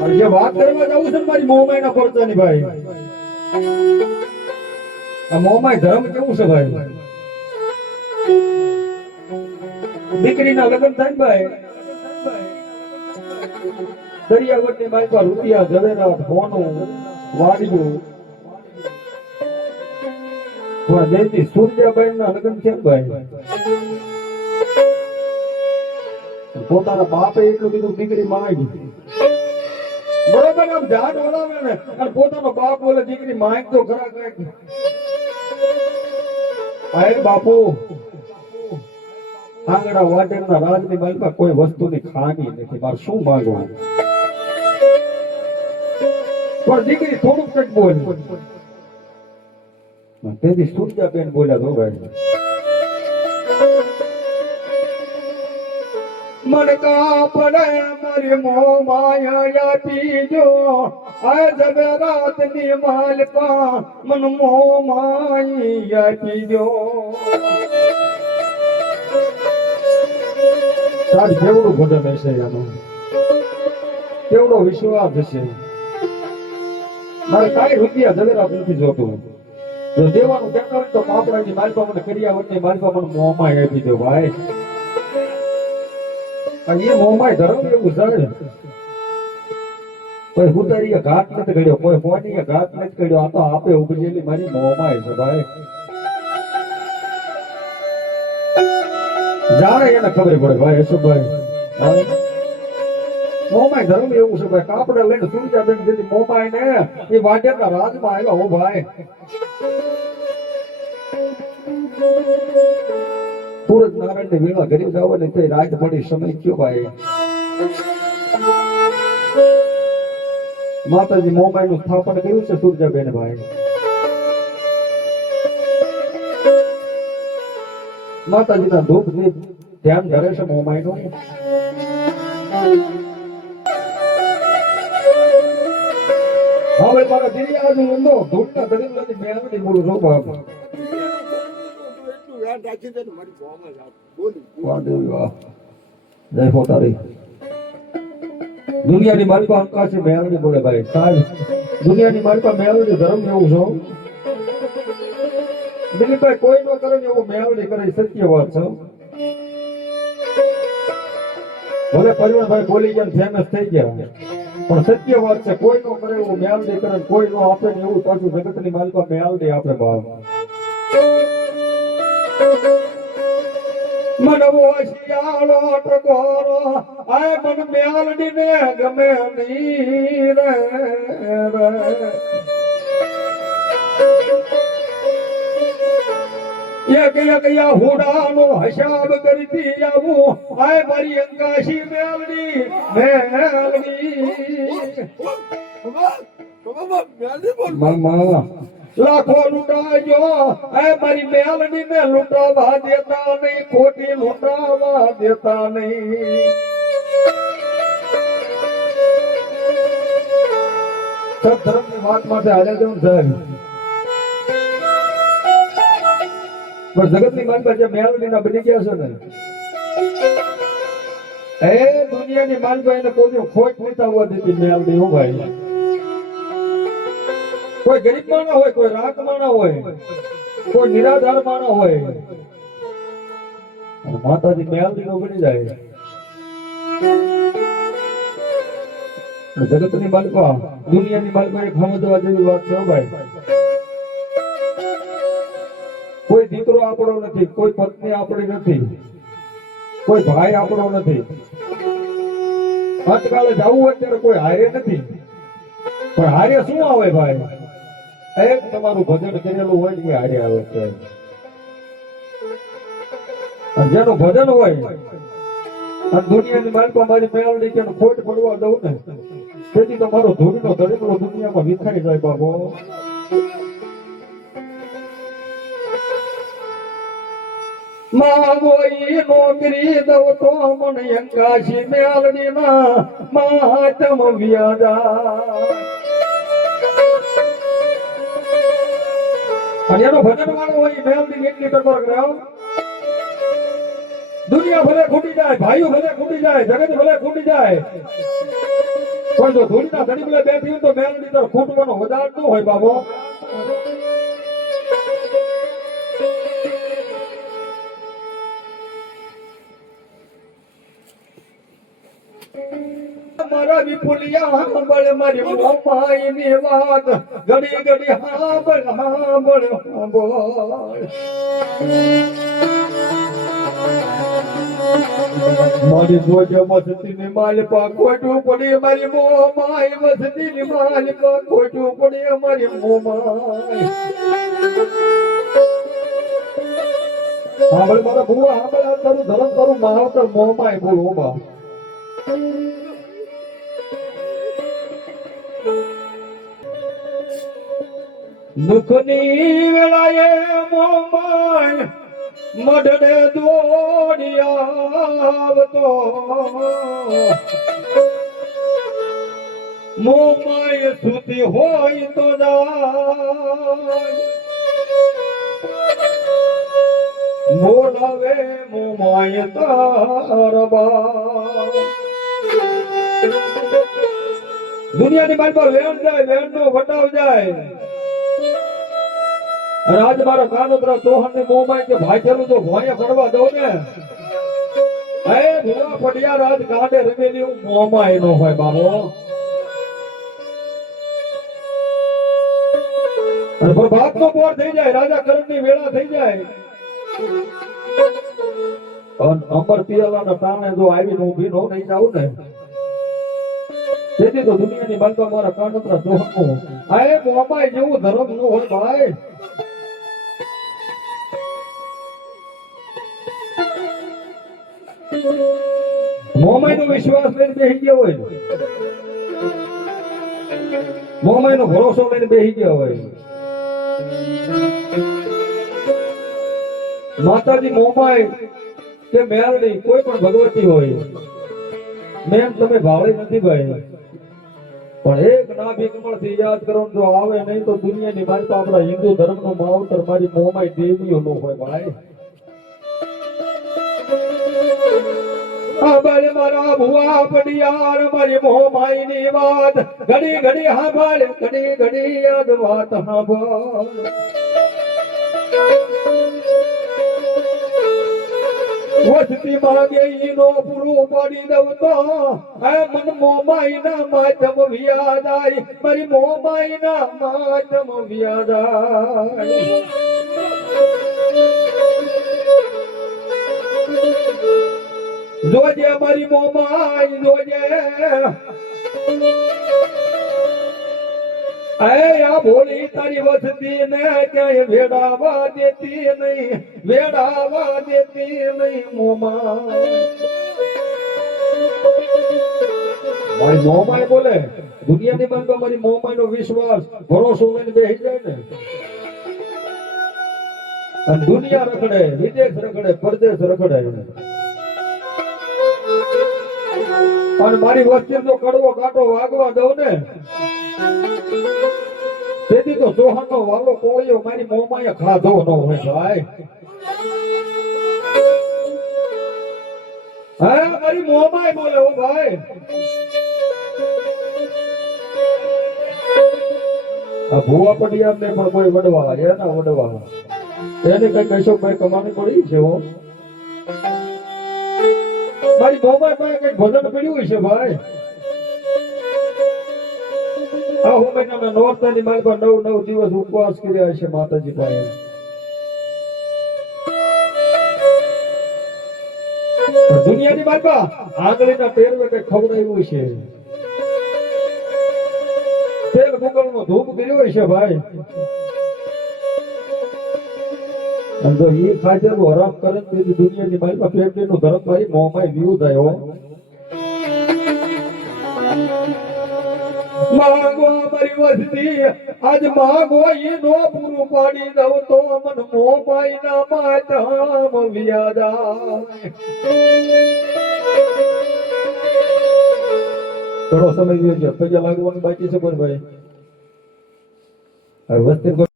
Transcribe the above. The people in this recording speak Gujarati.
અને જે વાત કરવા જાવું છે ને મારી મોમાઈના પરચાની ભાઈ, આ મોમાઈ ધર્મ કેવું છે ભાઈ? દીકરીના લગ્ન થાય ને ભાઈ, દરિયાવટની માલપા રૂપિયા, ઝવેરાત, સોનું, વાડિયું, પણ દેવતી સૂર્યાબાઈના લગ્ન છે ને ભાઈ, પોતાના બાપે એટલું કીધું દીકરી માંગી. બરોબર, આમ જાત વળાવે ને અને પોતાનો બાપ બોલે દીકરી માંગ તો ખરા કઈક. આય બાપુ, આંગણા વાટેરના રાજની માલમાં કોઈ વસ્તુની ખામી નથી, મારે શું માંગવું? પણ દીકરી થોડુંક કંઈક બોલ. તેથી સૂર્યાબેન બોલ્યા તો ભાઈ, મનકા પડે મારી મોમાયા પીજો, આ જગરાતની માલપા મન મોમાયા પીજો. તાર કેવડું ભજન હશે આનો, કેવડો વિશ્વાસ હશે. મારે કાંઈ રૂપિયા જગરાત નથી જોતું. જો દેવાનું કહેતા હોય તો પાપડાની માલપા મને કરિયાવટની માલપા મને મોમાય આપી દો ભાઈ. એ મોમાય ધર્મ એવું છે. કોઈ હુદરીએ ઘાટ નથી કર્યો, કોઈ પોણીએ ઘાટ નથી કર્યો, આ તો આપે ઉપજેલી મારી મોમાય છે ભાઈ. જાણે એને ખબર પડે ભાઈ યશુભાઈ. મોમાય ધર્મ એવું છે ભાઈ. કાપડા લઈને સૂર્યાબેન દીધી મોમાય ને એ વાડેરના રાજમાં આવ્યા હો ભાઈ. સૂરજ નારાયણ ની વીણા ગરીબ જાવ ને તે રાત પડી સમય કયો ભાઈ. માતાજી મોમાઈ નું સ્થાપન કર્યું છે સૂર્યાબેન ભાઈ. માતાજી ના ધૂપ દીપ ધ્યાન ધરે છે મોમાઈ નું. હવે મારા દિલ્હી આજુ ઊંડો ધૂળના દરિયાની મેળવી બોલું છો બાપ. દુનિયાની મારી પાસે અંકાશી મેળવી બોલે ભાઈ સાહેબ. દુનિયાની મારી પાસે મેળવી ધર્મ એવું છો દિલીપભાઈ, કોઈ નો કરે એવું મેળવી કરે, સત્ય વાત છે. ભલે પરિવારભાઈ બોલી ગયા ફેમસ થઈ ગયા, પણ સત્ય વાત છે. કોઈ નો કરે એવું મેળવી કરે, કોઈ નો આપે ને એવું પાછું જગતની માલિકા મેળવી આપે ભાવ. મનવો શિયાળો ટકોરો આય મન મેલડી ને ગમે ની રે. એક એક હુડાનો હિસાબ કરતી આવું આય મારી અંકાશી મેલડી મામા. લાખો લૂંટાજો એ મારી મેલડી ને લૂંટાવા દેતા નહીં, ખોટી લૂંટાવા દેતા નહીં. સબ ધર્મ ની વાત માટે હાજર જવું સાહેબ. પણ જગત ની માનપા જે મેલડી ના બની ગયા છે ને, એ દુનિયાની માનપા એને કોઈ ખોટ નહીં થવા દેતી મેલડી. હું ભાઈ કોઈ ગરીબ માણા હોય, કોઈ રાખ માણા હોય, કોઈ નિરાધાર માણા હોય, માતાજી મેલડી નો બની જાય. જગત ની માલિકા દુનિયાની માલિકા એક સમજવા જેવી વાત છે ભાઈ. કોઈ દીકરો આપણો નથી, કોઈ પત્ની આપણી નથી, કોઈ ભાઈ આપણો નથી. આજકાલે જવું અત્યારે કોઈ હારે નથી, પણ હારે શું આવે ભાઈ? એક તમારું ભજન કરેલું હોય ને હારે આવે છે. જેનું ભજન હોય અને દુનિયાની માલપા મારી મેળવી કે ખોટ પડવા દઉં ને, તેથી તો મારો ધૂળનો દરેકલો દુનિયામાં વિખાઈ જાય બાબો. માંગો ઈ નોકરી દઉં તો મને અંકાશી મેળવી ના માતમ વ્યાજા. અને એનો ભજન વાળો હોય મેલડી એટલી ટકોર કરાવ. દુનિયા ભલે ખૂટી જાય, ભાઈઓ ભલે ખૂટી જાય, જગત ભલે ખૂટી જાય, પણ જો ધૂળના ધણી ભલે બેઠી હોય તો મેલડી તો ખૂટવાનો વધાર ન હોય બાબો. મારા વિપુલિયા સાંભળ મારી મોમાઈની વાત, ઘડી ઘડી સાંભળ સાંભળ સાંભળ. મારી જોજે મસ્તીની માલપા ખોટું પડે, મારી મોમાઈ મસ્તીની માલપા ખોટું પડે, મારી મોમાઈ. સાંભળ મારા ભુવા સાંભળ, તારું ધરમ તારું માવતર મોમાઈ બોલો બા. દુઃખની વેળાએ મોમાઈ મઢને દોડી આવતો, મોમાઈ સુતી હોય તો જાય, બોલાવે મોમાઈ તારબા. દુનિયાની બાજુ વેણ જાય, વેણ નો વટાવ જાય. અને આજ મારો કાનોતરા ચૌહાણ ની મોમાઈ કે ભાઈચેલું જો ભોંય પડવા દઉં ને, હે ભુવા પડિયા રાજ કાંડે રમેલી હું મોમાઈ નો હોય બાબો. અને પ્રભાત નો પોર થઈ જાય, રાજા કરણ ની વેળા થઈ જાય, અને અમર પિયલા ના તાણે જો આવીને ઊભી નો રહી જાવ ને, તેથી તો દુનિયાની બાજુ મારા કાનોતરા ચૌહાણ નું આ મોમાઈ જેવું ધર્મ નું હોય ભાઈ. મોમાઈ નો વિશ્વાસ લઈને બેસી ગયો હોય, મોમાઈ નો ભરોસો લઈને બેસી ગયો હોય. માતાજી મોમાઈ કે મેલડી કોઈ પણ ભગવતી હોય, મેમ તમે ભાળી નથી ભાઈ, પણ એક નાભી કમળ થી યાદ કરો જો આવે નહીં તો દુનિયાની મારી તો આપણા હિન્દુ ધર્મ નો માવતર મારી મોમાઈ દેવીઓ નો હોય ભાઈ. સાંભળ મારા ભુવા પડિયાર મારી મોમાઈ ની વાત, ઘડી ઘડી સાંભળ, ઘડી ઘડી યાદ વાત સાંભળ. વસ્તી માંગે ઈનો પૂરું પાડી દઉં તો આ મન મોમાઈ ના માધમ વ્યાદાય, મારી મોમાઈ ના માધમ વ્યાદાય. જોજે મારી મોમાઈ જોજે, આ ભોળી તારી વસતી ને ક્યાંય વેડાવા દેતી નહીં, વેડાવા દેતી નહીં મોમાઈ. મારી મોમાઈ બોલે, દુનિયાની બાજુ મારી મોમાઈ નો વિશ્વાસ ભરોસો લઈને બેસી જાય ને, અને દુનિયા રખડે, વિદેશ રખડે, પરદેશ રખડે, અને મારી વસ્તી તો કડવો કાંટો વાગવા દઉં ને, તેથી તો ચૌહાણ નો વાલો કોળિયો મારી મોમાએ ખાધો ન હોય ભાઈ. હા મારી મોમાઈ બોલે હો ભાઈ. આ ભુવા પડિયાર ને પણ કોઈ વડવા, એના વડવા એને કઈ કશો કઈ કમાણી પડી છે હો. મારી મોમાઈ પાસે કઈ ભજન પડ્યું છે ભાઈ. આ હું મહિનામાં નોરતાની મારી પર 9 દિવસ ઉપવાસ કર્યા છે માતાજી પાસે. દુનિયાની બાજુ આંગળીના પેરવે કઈ ખવડાવ્યું છે, તેલ મુગલ નો ધૂપ કર્યો છે ભાઈ. જો એ ખાધેલું હરામ કરે તેથી દુનિયાની બાજુ ફેફડી નું ધર્મ મારી મોમાઈ વ્યૂ થાય હો. માગો મારી વસ્તી આજ માગો ઈનો પૂરું પાડી દઉં તો મન મોમાઈ ના માતમ વ્યાદા. થોડો સમય પૈસા લાગવાનું બાકી છે ભાઈ. વસ્તી